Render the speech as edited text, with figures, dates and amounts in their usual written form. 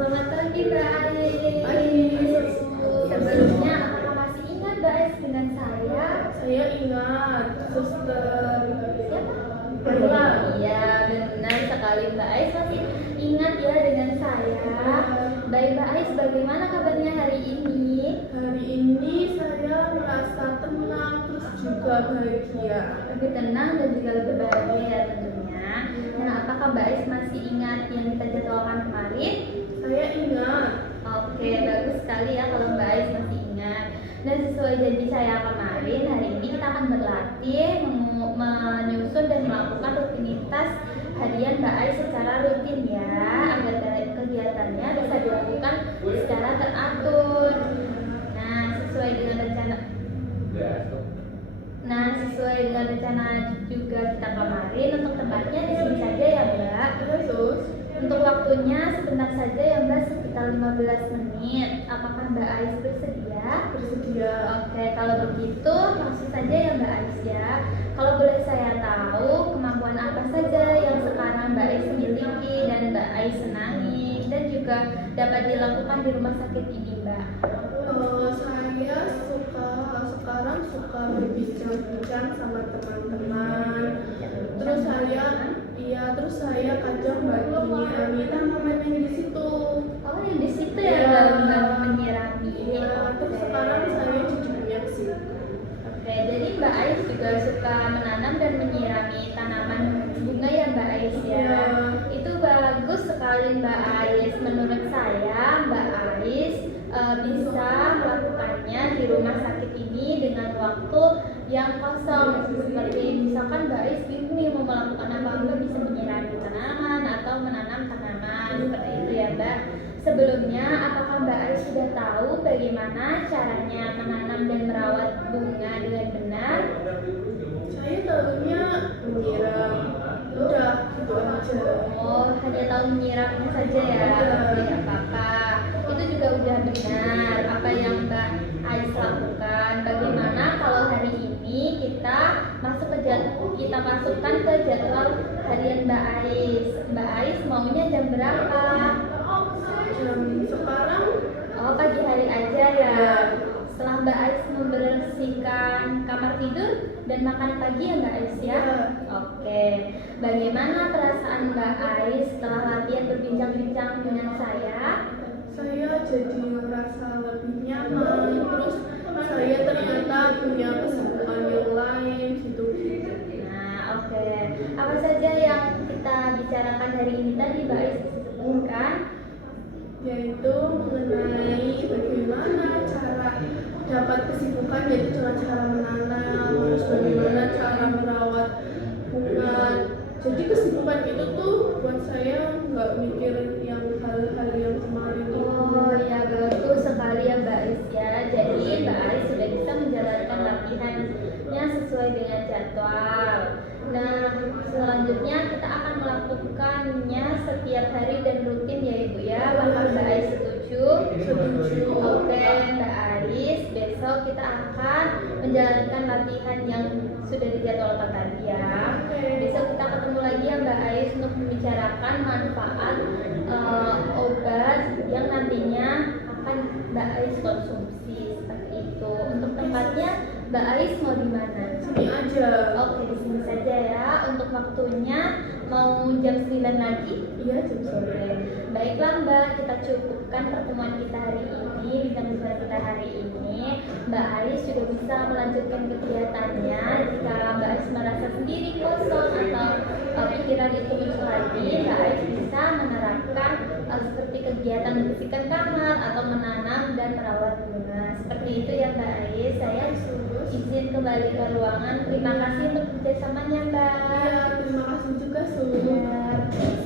Selamat pagi Mbak Ais. Pagi. Sebelumnya apakah masih ingat Mbak Ais dengan saya? Saya ingat suster Siapa? Perla. Iya, benar sekali Mbak Ais masih ingat ya dengan saya. Baik Mbak Ais, bagaimana kabarnya hari ini? Hari ini saya merasa tenang terus juga bahagia. Lebih tenang dan juga lebih bahagia ya tentunya. Nah, apakah Mbak Ais masih ingat yang kita jadwalkan kemarin? Saya ingat. Oke, bagus sekali ya kalau Mbak Ais masih ingat. Dan sesuai janji saya kemarin, hari ini kita akan berlatih menyusun dan melakukan rutinitas harian Mbak Ais secara rutin ya, agar kegiatannya bisa dilakukan secara teratur. Nah, sesuai dengan rencana juga kita kemarin, untuk tempatnya di sini saja ya Mbak. Terus Untuk waktunya sebentar saja ya Mbak, sekitar 15 menit. Apakah Mbak Ais bersedia? bersedia. Oke, kalau begitu langsung saja ya Mbak Ais ya. Kalau boleh saya tahu, kemampuan apa saja yang sekarang Mbak Ais miliki dan Mbak Ais senangi dan juga dapat dilakukan di rumah sakit ini Mbak? Saya sekarang suka berbincang-bincang sama teman-teman. Terus saya kadang bantu nyirami tanaman yang di situ. Oh, yang di situ ya Iya. Mbak, menyirami. Terus sekarang saya cucunya ke situ. Oke, jadi Mbak Ais juga suka menanam dan menyirami tanaman bunga ya Mbak Ais ya. Iya. Itu bagus sekali Mbak Ais. Menurut saya Mbak Ais bisa melakukannya di rumah sakit ini dengan waktu yang kosong. Seperti misalkan Mbak Ais bingung nih mau melakukan apa, Mbak bisa menyirami tanaman atau menanam tanaman seperti itu ya Mbak. Sebelumnya, apakah Mbak Ais sudah tahu bagaimana caranya menanam dan merawat bunga dengan benar? Saya tahunya menyiram. Udah, gitu aja. Oh, hanya tahu menyiramnya saja ya? Tidak apa-apa. Itu juga udah benar apa yang Mbak Ais lakukan. Bagaimana kalau hari ini kita masukkan ke jadwal harian Mbak Ais? Mbak Ais maunya jam berapa? Jam sekarang Oh, pagi hari aja ya. Setelah Mbak Ais membersihkan kamar tidur dan makan pagi ya Mbak Ais ya? Oke. Bagaimana perasaan Mbak Ais setelah latihan berbincang-bincang dengan saya? saya jadi merasa lebih nyaman. Terus saya ternyata punya kesibukan yang lain gitu. Nah, oke. Apa saja yang kita bicarakan hari ini tadi Mbak Ais bisa sebutkan? Yaitu mengenai bagaimana cara dapat kesibukan, yaitu dengan cara menanam, terus bagaimana cara merawat bunga. Jadi kesibukan itu tuh buat saya nggak mikir yang hal-hal yang kemarin itu. Oh ya, bagus sekali ya Mbak Ais ya. Jadi Mbak Ais sudah bisa menjalankan latihannya sesuai dengan jadwal. Nah, selanjutnya kita akan melakukannya setiap hari dan rutin ya Ibu ya. Apakah Mbak Ais setuju? Setuju. Oke Mbak Ais, besok kita akan menjalankan latihan yang sudah dijadwalkan tadi ya. Besok kita ketemu lagi ya Mbak Ais untuk membicarakan manfaat obat yang nantinya akan Mbak Ais konsumsi seperti itu. Untuk tempatnya Mbak Ais mau di mana? Sini aja. Oke, di sini saja ya. Untuk waktunya mau jam 9 lagi? Iya, jam sore. Oke. Baiklah Mbak, kita cukupkan pertemuan kita hari ini, bincang-bincang kita hari ini. Mbak Ais juga bisa melanjutkan kegiatannya. Jika Mbak Ais merasa sendiri kosong atau pikiran itu muncul lagi, Mbak Ais bisa menerapkan seperti kegiatan membersihkan kamar atau menanam dan merawat bunga. Seperti itu ya Mbak Ais. Saya izin kembali ke ruangan. Terima kasih untuk kerjasamanya Mbak. Iya, terima kasih juga, Su. Ya.